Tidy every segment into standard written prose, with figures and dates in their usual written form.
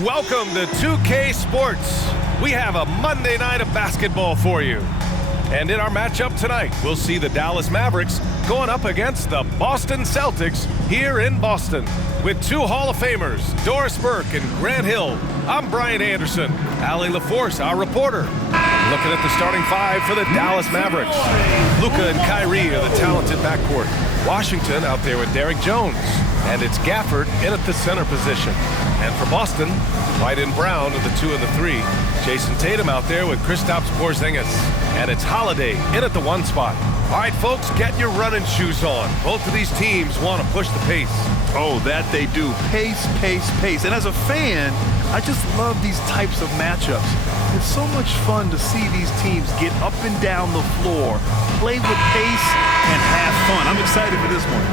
Welcome to 2K Sports. We have a Monday night of basketball for you. And in our matchup tonight, we'll see the Dallas Mavericks going up against the Boston Celtics here in Boston. With two Hall of Famers, Doris Burke and Grant Hill, I'm Brian Anderson. Allie LaForce, our reporter. Looking at the starting five for the Dallas Mavericks. Luka and Kyrie are the talented backcourt. Washington out there with Derrick Jones. And it's Gafford in at the center position. And for Boston, White and Brown are the 2 and the 3. Jason Tatum out there with Kristaps Porzingis. And it's Holiday in at the 1 spot. All right, folks, get your running shoes on. Both of these teams want to push the pace. Oh, that they do. Pace, pace, pace. And as a fan, I just love these types of matchups. It's so much fun to see these teams get up and down the floor, play with pace, and have fun. I'm excited for this one.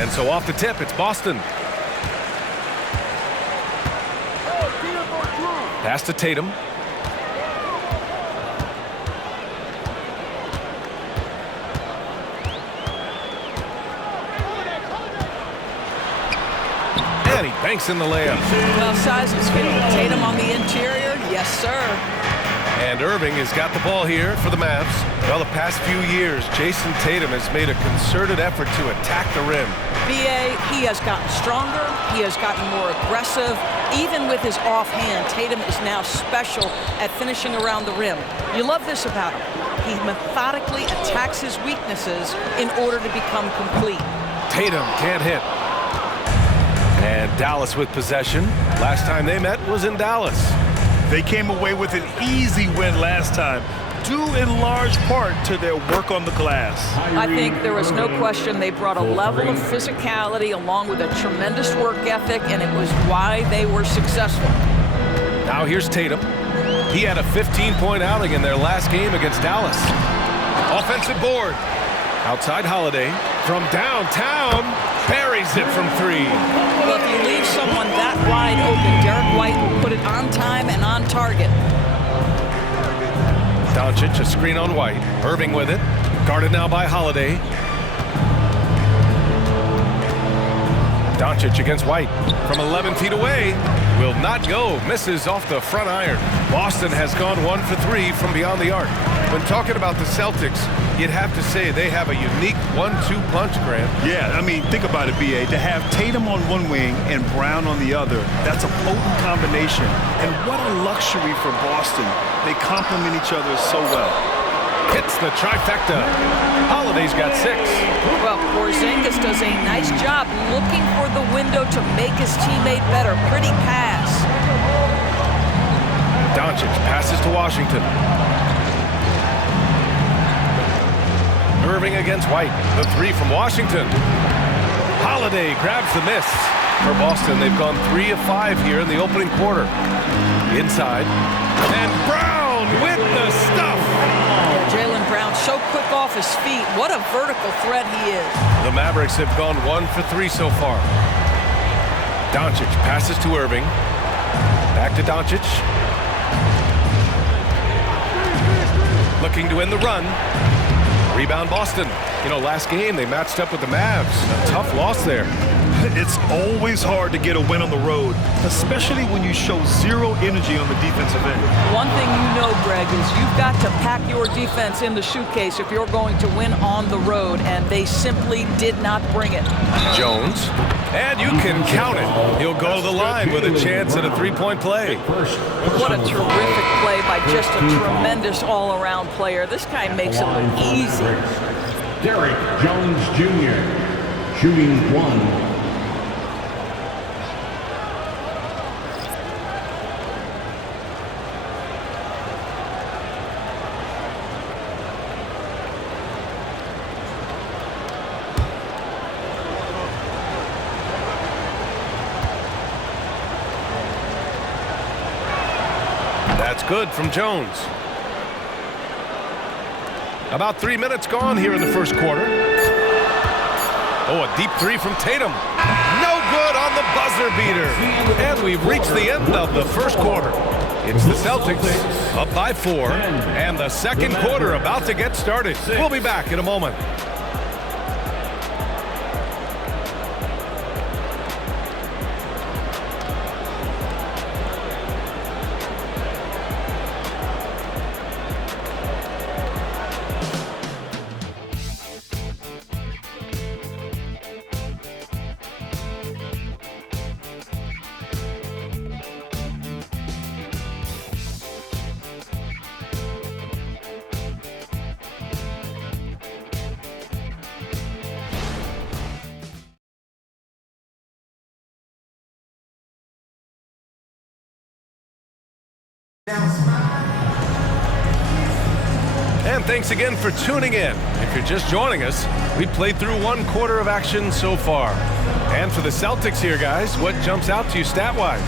And so off the tip, it's Boston. Pass to Tatum. And he banks in the layup. Well, size and speed. Tatum on the interior. Yes, sir. And Irving has got the ball here for the Mavs. Well, the past few years, Jason Tatum has made a concerted effort to attack the rim. B.A., he has gotten stronger. He has gotten more aggressive. Even with his offhand, Tatum is now special at finishing around the rim. You love this about him. He methodically attacks his weaknesses in order to become complete. Tatum can't hit. And Dallas with possession. Last time they met was in Dallas. They came away with an easy win last time, due in large part to their work on the glass. I think there was no question they brought a level of physicality along with a tremendous work ethic, and it was why they were successful. Now here's Tatum. He had a 15-point outing in their last game against Dallas. Offensive board. Outside Holiday. From downtown, buries it from 3. Well, if you leave someone that wide open, Derrick White will put it on time and on target. Doncic, a screen on White. Irving with it. Guarded now by Holiday. Doncic against White. From 11 feet away. Will not go. Misses off the front iron. Boston has gone 1 for 3 from beyond the arc. When talking about the Celtics, you'd have to say they have a unique 1-2 punch, Grant. Yeah, I mean, think about it, B.A. To have Tatum on one wing and Brown on the other, that's a potent combination. And what a luxury for Boston. They complement each other so well. Hits the trifecta. Holiday's got 6. Well, Porzingis does a nice job looking for the window to make his teammate better. Pretty pass. Doncic passes to Washington. Irving against White. The 3 from Washington. Holiday grabs the miss. For Boston, they've gone 3 of 5 here in the opening quarter. Inside. And Brown with the stuff. Yeah, Jaylen Brown so quick off his feet. What a vertical threat he is. The Mavericks have gone 1 for 3 so far. Doncic passes to Irving. Back to Doncic. Looking to end the run. Rebound Boston. You know, last game they matched up with the Mavs. A tough loss there. It's always hard to get a win on the road, especially when you show zero energy on the defensive end. One thing you know, Greg, is you've got to pack your defense in the suitcase if you're going to win on the road, and they simply did not bring it. Jones. And you can count it. He'll go to the line with a chance at a 3-point play. What a terrific play by just a tremendous all-around player. This guy makes it look easy. Derrick Jones Jr., shooting 1. That's good from Jones. About 3 minutes gone here in the first quarter. Oh, a deep 3 from Tatum. No good on the buzzer beater. And we've reached the end of the first quarter. It's the Celtics up by 4, and the second quarter about to get started. We'll be back in a moment. And thanks again for tuning in. If you're just joining us, we played through one quarter of action so far. And for the Celtics here, guys, what jumps out to you stat-wise?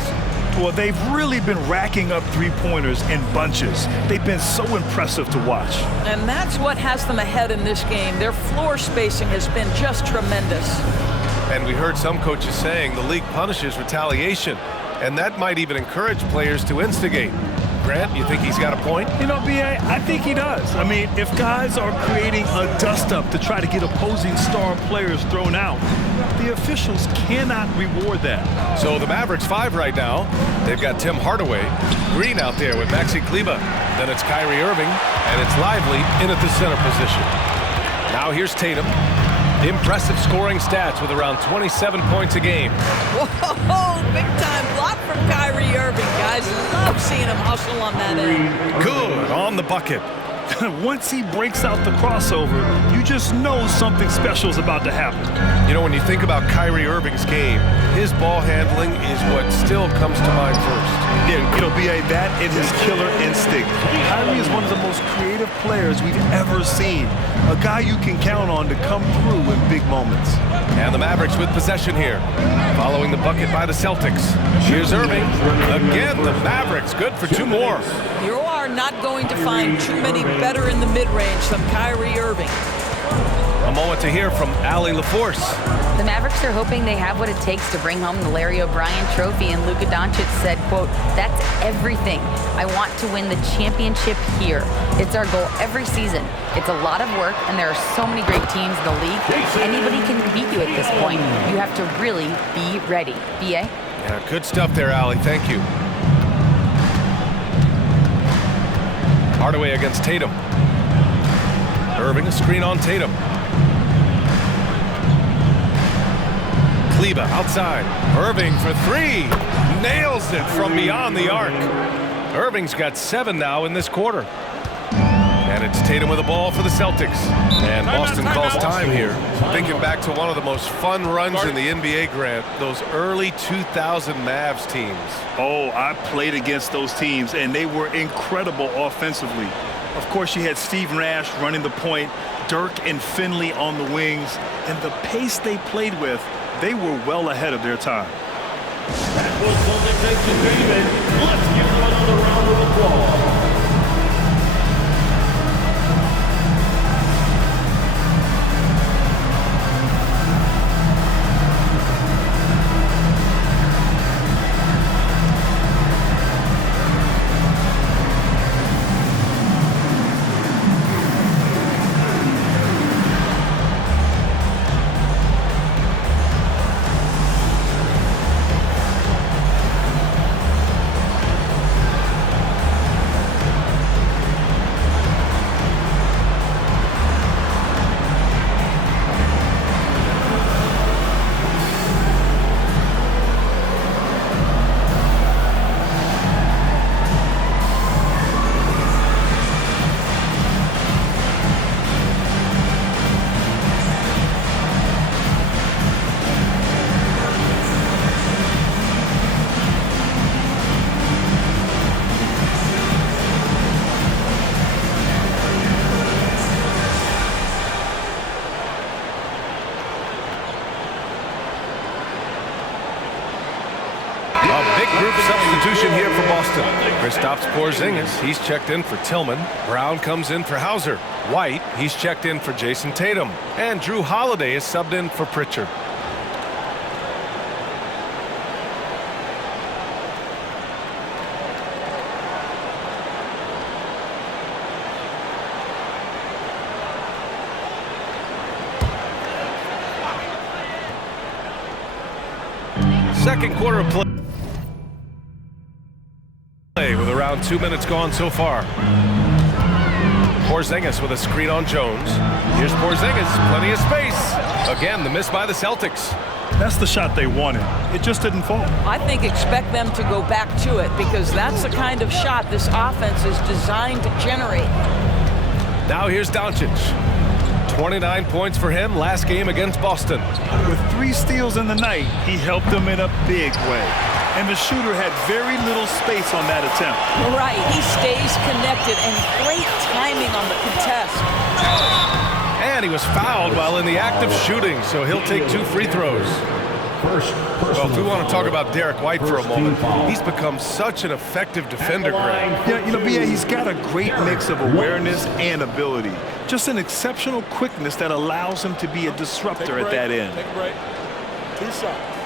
Well, they've really been racking up three-pointers in bunches. They've been so impressive to watch. And that's what has them ahead in this game. Their floor spacing has been just tremendous. And we heard some coaches saying the league punishes retaliation, and that might even encourage players to instigate. Grant, you think he's got a point? You know, B.A., I think he does. I mean, if guys are creating a dust-up to try to get opposing star players thrown out, the officials cannot reward that. So the Mavericks 5 right now. They've got Tim Hardaway Green out there with Maxi Kleber. Then it's Kyrie Irving, and it's Lively in at the center position. Now here's Tatum. Impressive scoring stats with around 27 points a game. Whoa, big-time block from Kyrie Irving, guys. Love seeing him hustle on that end. Good on the bucket. Once he breaks out the crossover, you just know something special is about to happen. You know, when you think about Kyrie Irving's game, his ball handling is what still comes to mind first. Yeah, you know, B.A., that is his killer instinct. Kyrie is one of the most creative players we've ever seen. A guy you can count on to come through in big moments. And the Mavericks with possession here. Following the bucket by the Celtics. Here's Irving. Again, the Mavericks good for 2 more. You are not going to find too many better in the mid-range than Kyrie Irving. A moment to hear from Allie LaForce. The Mavericks are hoping they have what it takes to bring home the Larry O'Brien trophy, and Luka Doncic said, quote, "That's everything. I want to win the championship here. It's our goal every season. It's a lot of work, and there are so many great teams in the league. Anybody can beat you at this point. You have to really be ready." B.A.? Yeah, good stuff there, Allie. Thank you. Hardaway against Tatum. Irving, a screen on Tatum. Kleber outside. Irving for 3. Nails it from beyond the arc. Irving's got 7 now in this quarter. And it's Tatum with the ball for the Celtics. And Boston calls time here. Thinking back to one of the most fun runs in the NBA, Grant, those early 2000 Mavs teams. Oh, I played against those teams, and they were incredible offensively. Of course, you had Steve Nash running the point, Dirk and Finley on the wings, and the pace they played with, they were well ahead of their time. That was Celtics Entertainment. Let's give them another round of applause. Group substitution here for Boston. Kristaps Porzingis, he's checked in for Tillman. Brown comes in for Hauser. White, he's checked in for Jason Tatum. And Drew Holiday is subbed in for Pritchard. Second quarter of play with around 2 minutes gone so far. Porzingis with a screen on Jones. Here's Porzingis, plenty of space. Again, the miss by the Celtics. That's the shot they wanted. It just didn't fall. I think expect them to go back to it because that's the kind of shot this offense is designed to generate. Now here's Doncic. 29 points for him last game against Boston. With 3 steals in the night, he helped them in a big way. And the shooter had very little space on that attempt. Right, he stays connected and great timing on the contest. And he was fouled while in the act of shooting, so he'll take 2 free throws. Well, if we want to talk about Derek White for a moment, he's become such an effective defender, Greg. Yeah, B.A., he's got a great mix of awareness and ability. Just an exceptional quickness that allows him to be a disruptor at that end. Take a break. 2 shots.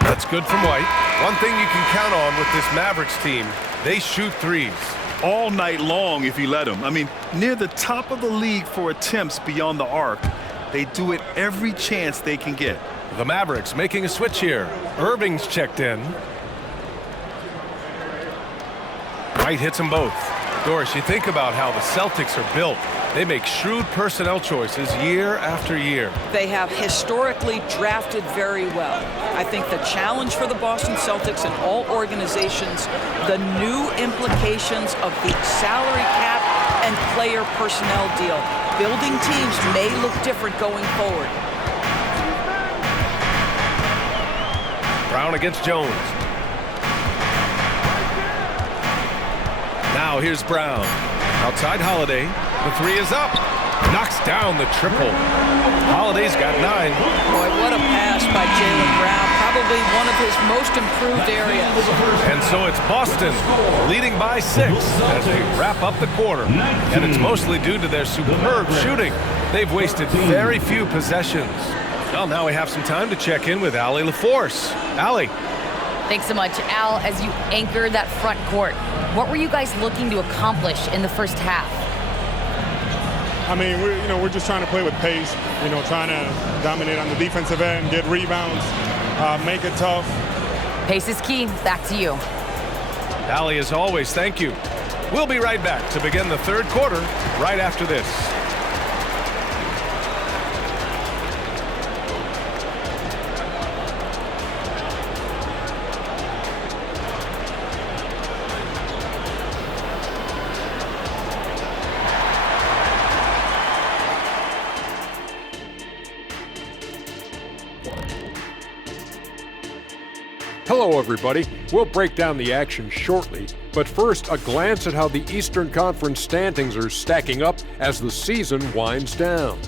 That's good from White. One thing you can count on with this Mavericks team, they shoot threes. All night long if you let them. I mean, near the top of the league for attempts beyond the arc. They do it every chance they can get. The Mavericks making a switch here. Irving's checked in. White hits them both. Doris, you think about how the Celtics are built. They make shrewd personnel choices year after year. They have historically drafted very well. I think the challenge for the Boston Celtics and all organizations, the new implications of the salary cap and player personnel deal. Building teams may look different going forward. Brown against Jones. Now here's Brown. Outside Holiday. The 3 is up. Knocks down the triple. Holiday's got 9. Boy, what a pass by Jaylen Brown. Probably one of his most improved areas. And so it's Boston leading by 6 as they wrap up the quarter. And it's mostly due to their superb shooting. They've wasted very few possessions. Well, now we have some time to check in with Allie LaForce. Allie. Thanks so much, Al. As you anchor that front court, what were you guys looking to accomplish in the first half? I mean, we're just trying to play with pace, trying to dominate on the defensive end, get rebounds, make it tough. Pace is key. Back to you. Allie, as always, thank you. We'll be right back to begin the third quarter right after this. Hello, everybody. We'll break down the action shortly, but first, a glance at how the Eastern Conference standings are stacking up as the season winds down.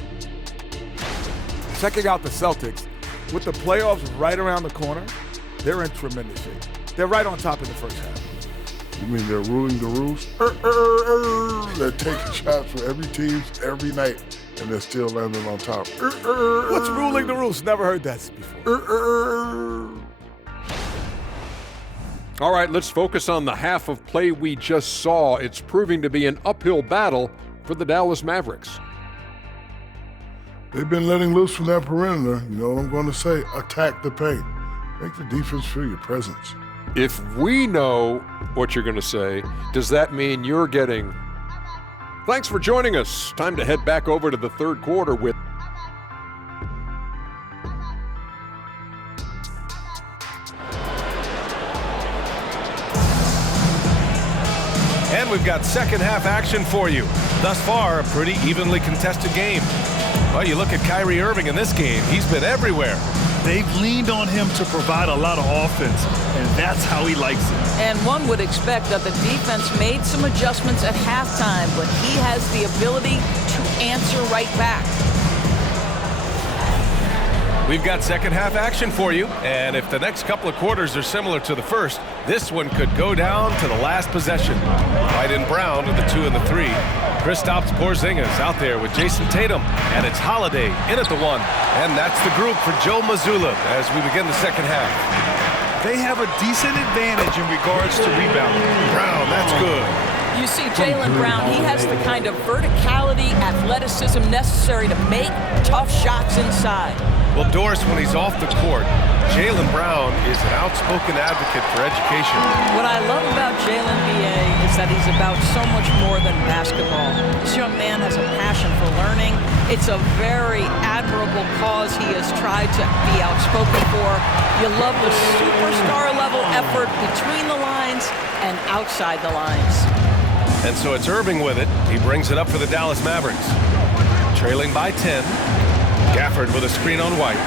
Checking out the Celtics, with the playoffs right around the corner, they're in tremendous shape. They're right on top in the first half. You mean they're ruling the rules? They're taking shots for every team every night, and they're still landing on top. What's ruling the rules? Never heard that before. All right, let's focus on the half of play we just saw. It's proving to be an uphill battle for the Dallas Mavericks. They've been letting loose from that perimeter. You know what I'm going to say? Attack the paint. Make the defense feel your presence. If we know what you're going to say, does that mean you're getting... Thanks for joining us. Time to head back over to the third quarter with... And we've got second half action for you. Thus far, a pretty evenly contested game. Well, you look at Kyrie Irving in this game, he's been everywhere. They've leaned on him to provide a lot of offense, and that's how he likes it. And one would expect that the defense made some adjustments at halftime, but he has the ability to answer right back. We've got second half action for you, and if the next couple of quarters are similar to the first, this one could go down to the last possession. White and Brown are the 2 and the 3. Kristaps Porzingis out there with Jason Tatum, and it's Holiday in at the 1. And that's the group for Joe Mazzulla as we begin the second half. They have a decent advantage in regards to rebounding. Brown, that's good. You see Jaylen Brown, he has the kind of verticality, athleticism necessary to make tough shots inside. Well, Doris, when he's off the court, Jaylen Brown is an outspoken advocate for education. What I love about Jaylen, B.A., is that he's about so much more than basketball. This young man has a passion for learning. It's a very admirable cause he has tried to be outspoken for. You love the superstar-level effort between the lines and outside the lines. And so it's Irving with it. He brings it up for the Dallas Mavericks. Trailing by 10. Gafford with a screen on White.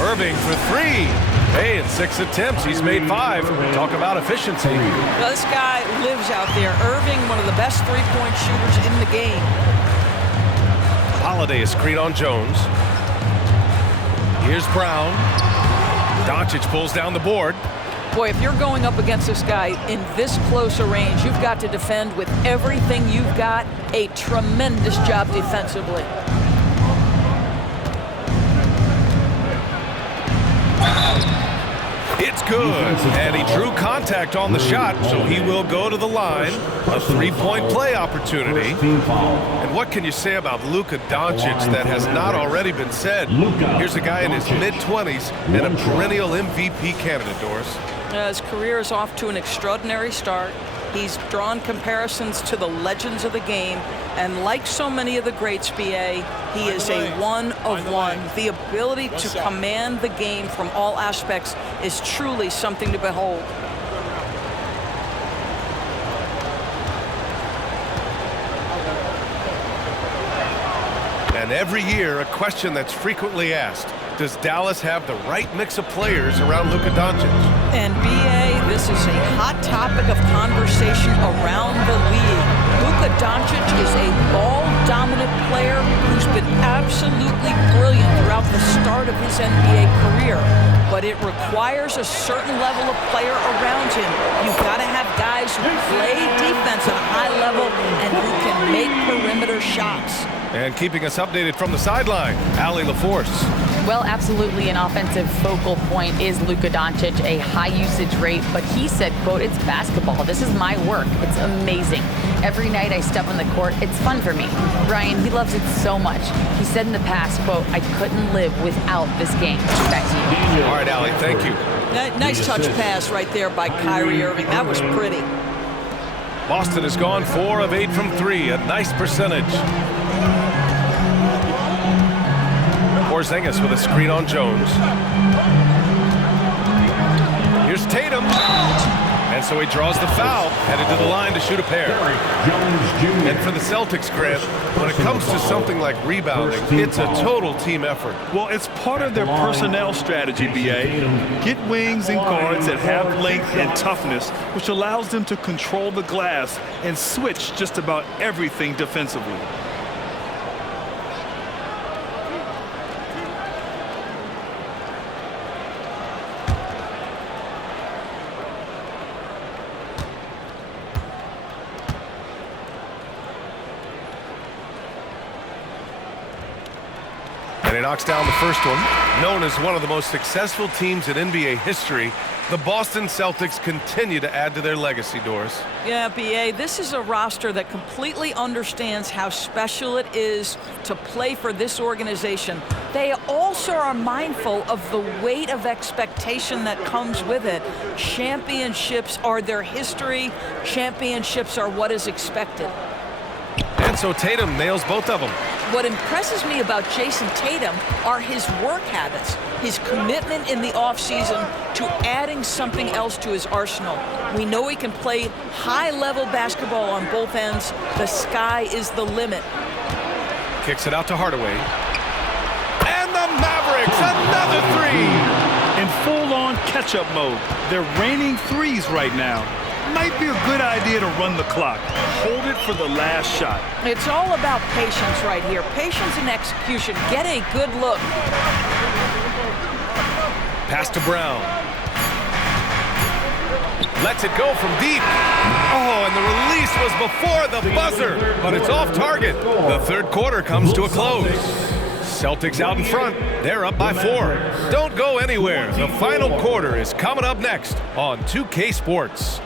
Irving for three. Hey, in 6 attempts, he's made 5. Talk about efficiency. Well, this guy lives out there. Irving, one of the best three-point shooters in the game. Holiday a screen on Jones. Here's Brown. Doncic pulls down the board. Boy, if you're going up against this guy in this close a range, you've got to defend with everything you've got. A tremendous job defensively. It's good, and he drew contact on the shot, so he will go to the line. A three-point play opportunity. And what can you say about Luka Doncic that has not already been said? Here's a guy in his mid-20s and a perennial MVP candidate, Doris. His career is off to an extraordinary start. He's drawn comparisons to the legends of the game, and like so many of the greats, B.A., he is a one of one. The ability to command the game from all aspects is truly something to behold. And every year, a question that's frequently asked: does Dallas have the right mix of players around Luka Doncic? And B.A., this is a hot topic of conversation around the league. Luka Doncic is a ball-dominant player who's been absolutely brilliant throughout the start of his NBA career. But it requires a certain level of player around him. You've got to have guys who play defense at a high level and who can make perimeter shots. And keeping us updated from the sideline, Allie LaForce. Well, absolutely an offensive focal point is Luka Doncic, a high usage rate, but he said, quote, "It's basketball. This is my work. It's amazing. Every night I step on the court, it's fun for me." Brian, he loves it so much. He said in the past, quote, "I couldn't live without this game." Back to you. All right, Allie, thank you. Nice touch pass right there by Kyrie Irving. That was pretty. Boston has gone 4 of 8 from 3, a nice percentage. Porzingis with a screen on Jones. Here's Tatum. And so he draws the foul, headed to the line to shoot a pair. And for the Celtics, Grant, when it comes to something like rebounding, it's a total team effort. Well, it's part of their personnel strategy, B.A. Get wings and guards that have length and toughness, which allows them to control the glass and switch just about everything defensively. And he knocks down the first one. Known as one of the most successful teams in NBA history, the Boston Celtics continue to add to their legacy, Doris. Yeah, B.A., this is a roster that completely understands how special it is to play for this organization. They also are mindful of the weight of expectation that comes with it. Championships are their history. Championships are what is expected. And so Tatum nails both of them. What impresses me about Jason Tatum are his work habits, his commitment in the offseason to adding something else to his arsenal. We know he can play high-level basketball on both ends. The sky is the limit. Kicks it out to Hardaway. And the Mavericks, another three! In full-on catch-up mode, they're raining threes right now. Might be a good idea to run the clock. Hold it for the last shot. It's all about patience right here. Patience and execution. Get a good look. Pass to Brown. Lets it go from deep. Oh, and the release was before the buzzer, but it's off target. The third quarter comes to a close. Celtics out in front. They're up by 4. Don't go anywhere. The final quarter is coming up next on 2K Sports.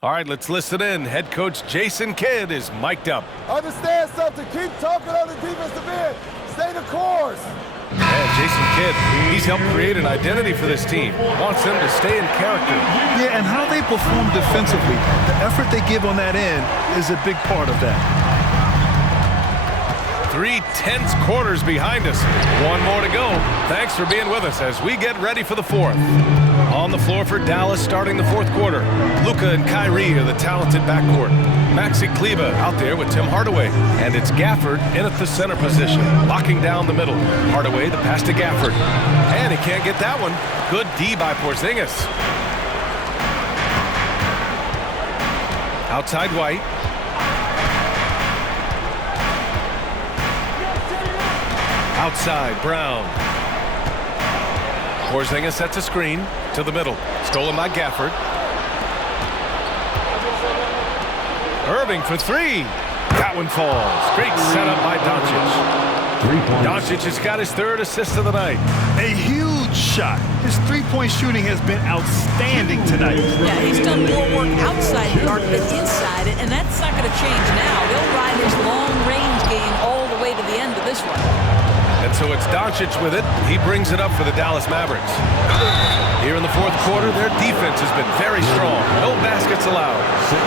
All right, let's listen in. Head coach Jason Kidd is mic'd up. Understand something. Keep talking on the defensive end. Stay the course. And Jason Kidd, he's helped create an identity for this team. Wants them to stay in character. Yeah, and how they perform defensively, the effort they give on that end is a big part of that. 3 tense quarters behind us. 1 more to go. Thanks for being with us as we get ready for the 4th. On the floor for Dallas starting the 4th quarter. Luka and Kyrie are the talented backcourt. Maxi Kleba out there with Tim Hardaway. And it's Gafford in at the center position, locking down the middle. Hardaway, the pass to Gafford. And he can't get that one. Good D by Porzingis. Outside White. Outside Brown. Porzingis sets a screen to the middle. Stolen by Gafford. Irving for 3. That one falls. Great setup by Doncic. Doncic has got his 3rd assist of the night. A huge shot. His three-point shooting has been outstanding tonight. Yeah, he's done more work outside the arc than inside it, and that's not going to change now. They'll ride his long-range game all the way to the end of this one. And so it's Doncic with it. He brings it up for the Dallas Mavericks. Here in the 4th quarter, their defense has been very strong. No baskets allowed.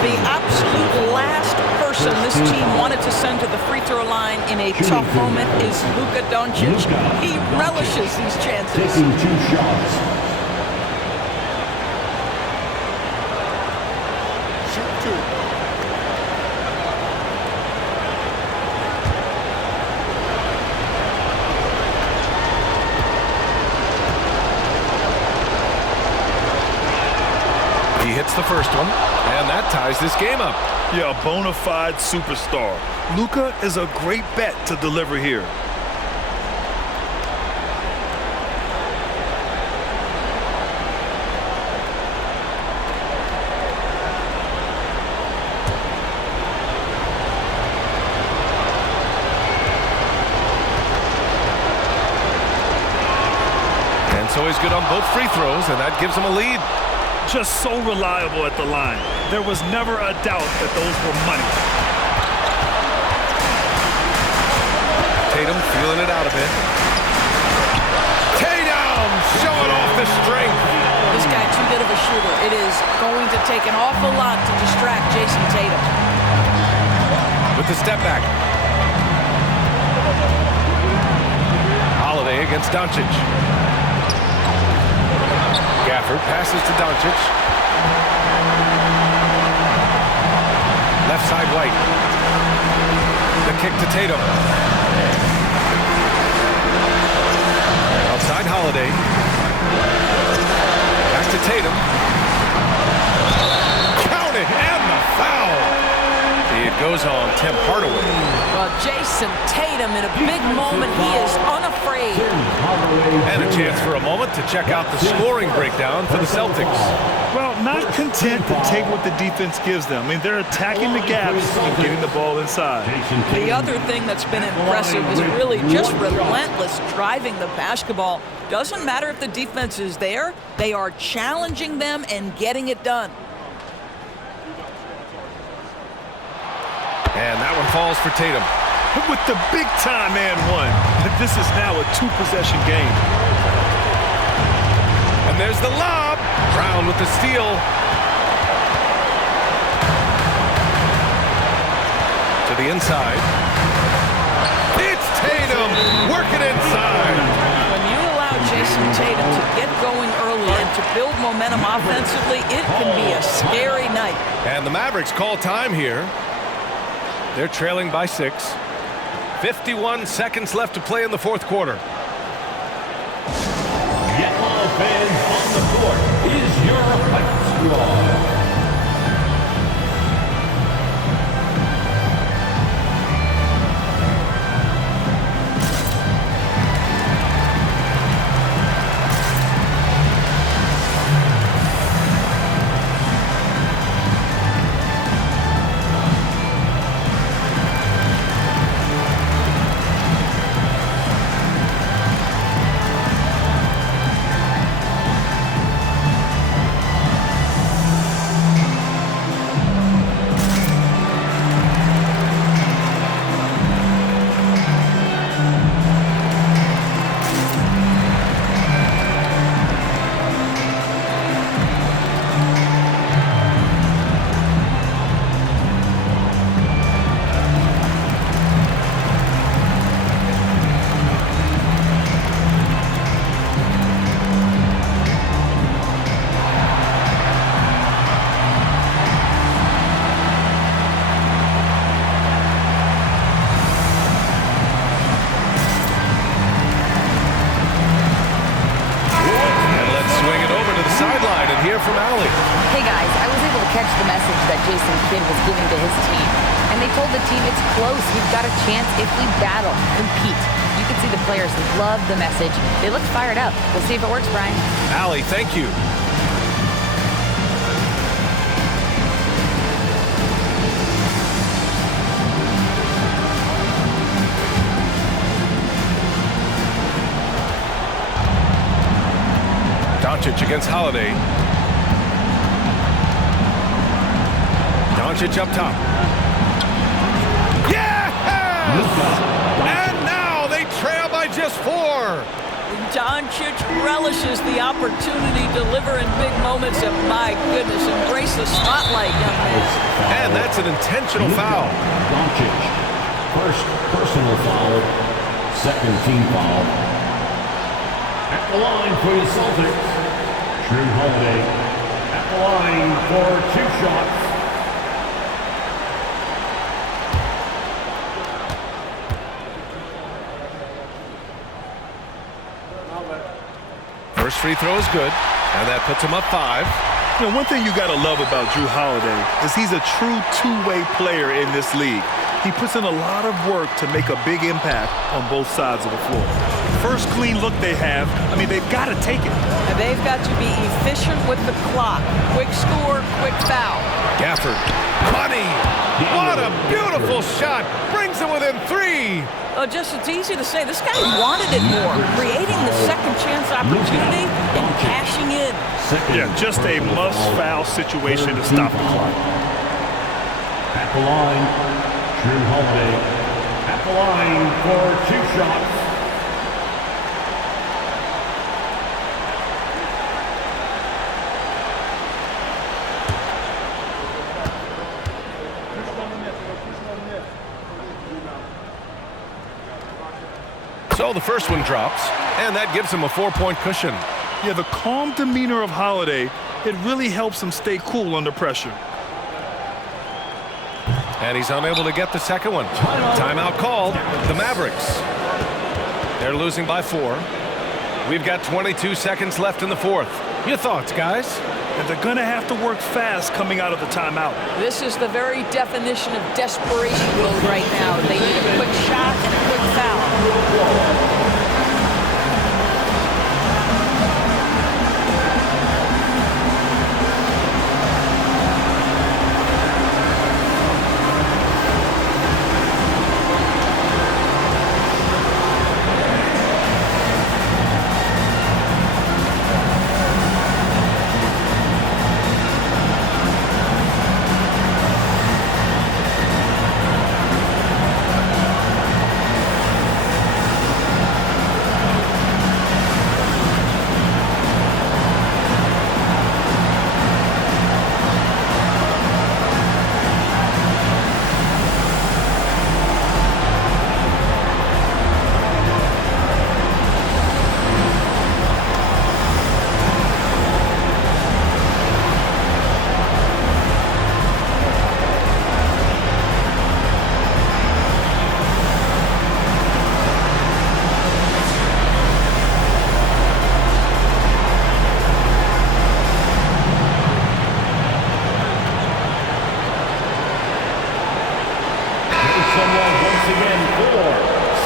The absolute last person this team wanted to send to the free throw line in a tough moment is Luka Doncic. He relishes these chances. Taking 2 shots. Shoot 2. He hits the first one, and that ties this game up. Yeah, a bona fide superstar. Luka is a great bet to deliver here. And so he's good on both free throws, and that gives him a lead. Just so reliable at the line. There was never a doubt that those were money. Tatum feeling it out a bit. Tatum showing off the strength. This guy too good of a shooter. It is going to take an awful lot to distract Jason Tatum. With the step back. Holiday against Doncic. Gafford passes to Doncic. Left side White. The kick to Tatum. Outside Holiday. Back to Tatum. Count it, and the foul. It goes on Tim Hardaway. Well, Jason Tatum in a big moment. He is unafraid. And a chance for a moment to check out the scoring breakdown for the Celtics. Well, not content to take what the defense gives them. I mean, they're attacking the gaps and getting the ball inside. The other thing that's been impressive is really just relentless driving the basketball. Doesn't matter if the defense is there. They are challenging them and getting it done. And that one falls for Tatum. With the big-time and one. This is now a 2-possession game. And there's the lob. Brown with the steal. To the inside. It's Tatum working inside. When you allow Jason Tatum to get going early and to build momentum offensively, it can be a scary night. And the Mavericks call time here. They're trailing by 6. 51 seconds left to play in the fourth quarter. Yellow fans on the court is your fight squad. From Allie. Hey guys, I was able to catch the message that Jason Kidd was giving to his team. And they told the team it's close. We've got a chance if we battle, compete. You can see the players love the message. They look fired up. We'll see if it works, Brian. Allie, thank you. Doncic against Holiday. Doncic up top. Yes! And now they trail by just 4. Doncic relishes the opportunity to deliver in big moments, and my goodness, embrace the spotlight, young man. And that's an intentional foul. Doncic, first personal foul, second team foul. At the line for the Celtics, Drew Holiday. At the line for 2 shots. First free throw is good, and that puts him up 5. You know, one thing you got to love about Drew Holiday is he's a true two-way player in this league. He puts in a lot of work to make a big impact on both sides of the floor. First clean look they have, I mean, they've got to take it. And they've got to be efficient with the clock. Quick score, quick foul. Gafford. Money! What a beautiful shot! Brings him within 3. Just it's easy to say, this guy wanted it more. Creating the second chance opportunity and cashing in. Yeah, just a must-foul situation to stop the clock. At the line, Drew Holiday. At the line for 2 shots. So the first one drops, and that gives him a 4-point cushion. Yeah, the calm demeanor of Holiday, it really helps him stay cool under pressure. And he's unable to get the second one. Timeout called. The Mavericks. They're losing by 4. We've got 22 seconds left in the fourth. Your thoughts, guys? And they're going to have to work fast coming out of the timeout. This is the very definition of desperation mode right now. They need a quick shot and a quick foul. once again for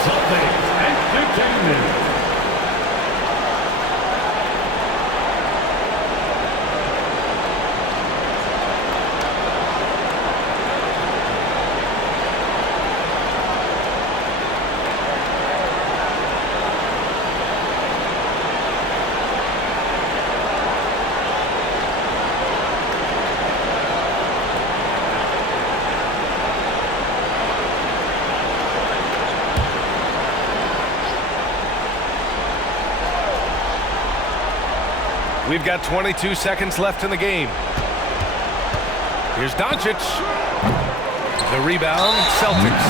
Celtics Entertainment. We've got 22 seconds left in the game. Here's Doncic. The rebound, Celtics.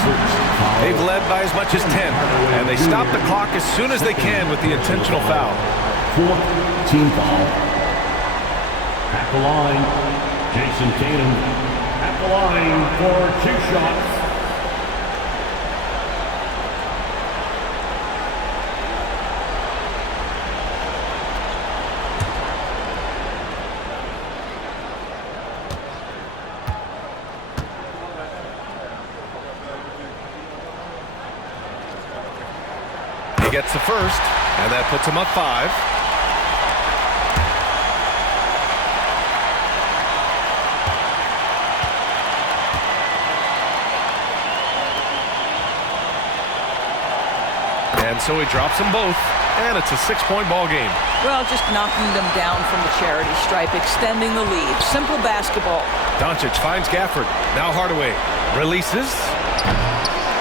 They've led by as much as 10, and they stop the clock as soon as they can with the intentional foul. Fourth team foul. At the line, Jason Tatum. At the line for 2 shots. He gets the first, and that puts him up 5. And so he drops them both, and it's a 6-point ball game. Well, just knocking them down from the charity stripe, extending the lead. Simple basketball. Doncic finds Gafford. Now Hardaway releases.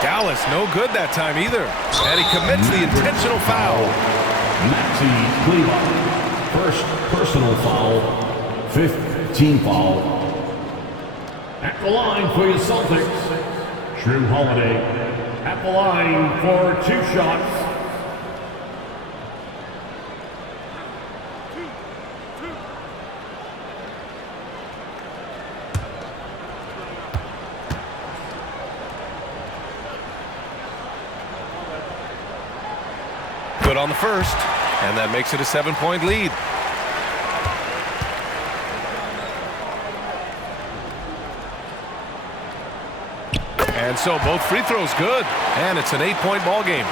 Dallas no good that time either. And he commits the intentional foul. Maxi Kleber. First personal foul. 5th team foul. At the line for your Celtics, Drew Holiday. At the line for 2 shots. Good on the first, and that makes it a 7-point lead. And so both free throws good, and it's an 8-point ball game.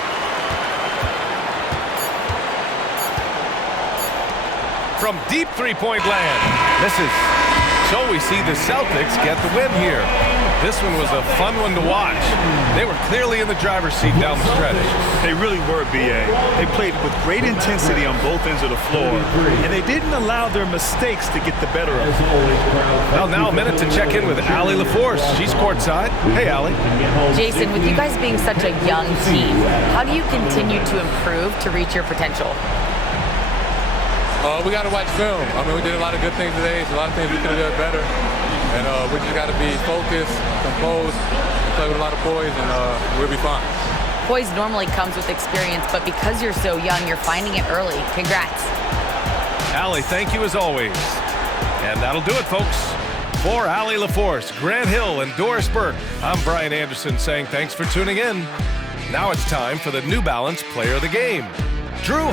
From deep 3-point land, misses. So we see the Celtics get the win here. This one was a fun one to watch. They were clearly in the driver's seat down the stretch. They really were, B.A. They played with great intensity on both ends of the floor, and they didn't allow their mistakes to get the better of them. Well, now a minute to check in with Allie LaForce. She's courtside. Hey, Allie. Jason, with you guys being such a young team, how do you continue to improve to reach your potential? We got to watch film. I mean, we did a lot of good things today. So a lot of things we could have done better. And we just got to be focused, composed, and play with a lot of poise, and we'll be fine. Poise normally comes with experience, but because you're so young, you're finding it early. Congrats. Allie, thank you as always. And that'll do it, folks. For Allie LaForce, Grant Hill, and Doris Burke, I'm Brian Anderson saying thanks for tuning in. Now it's time for the New Balance Player of the Game. Drew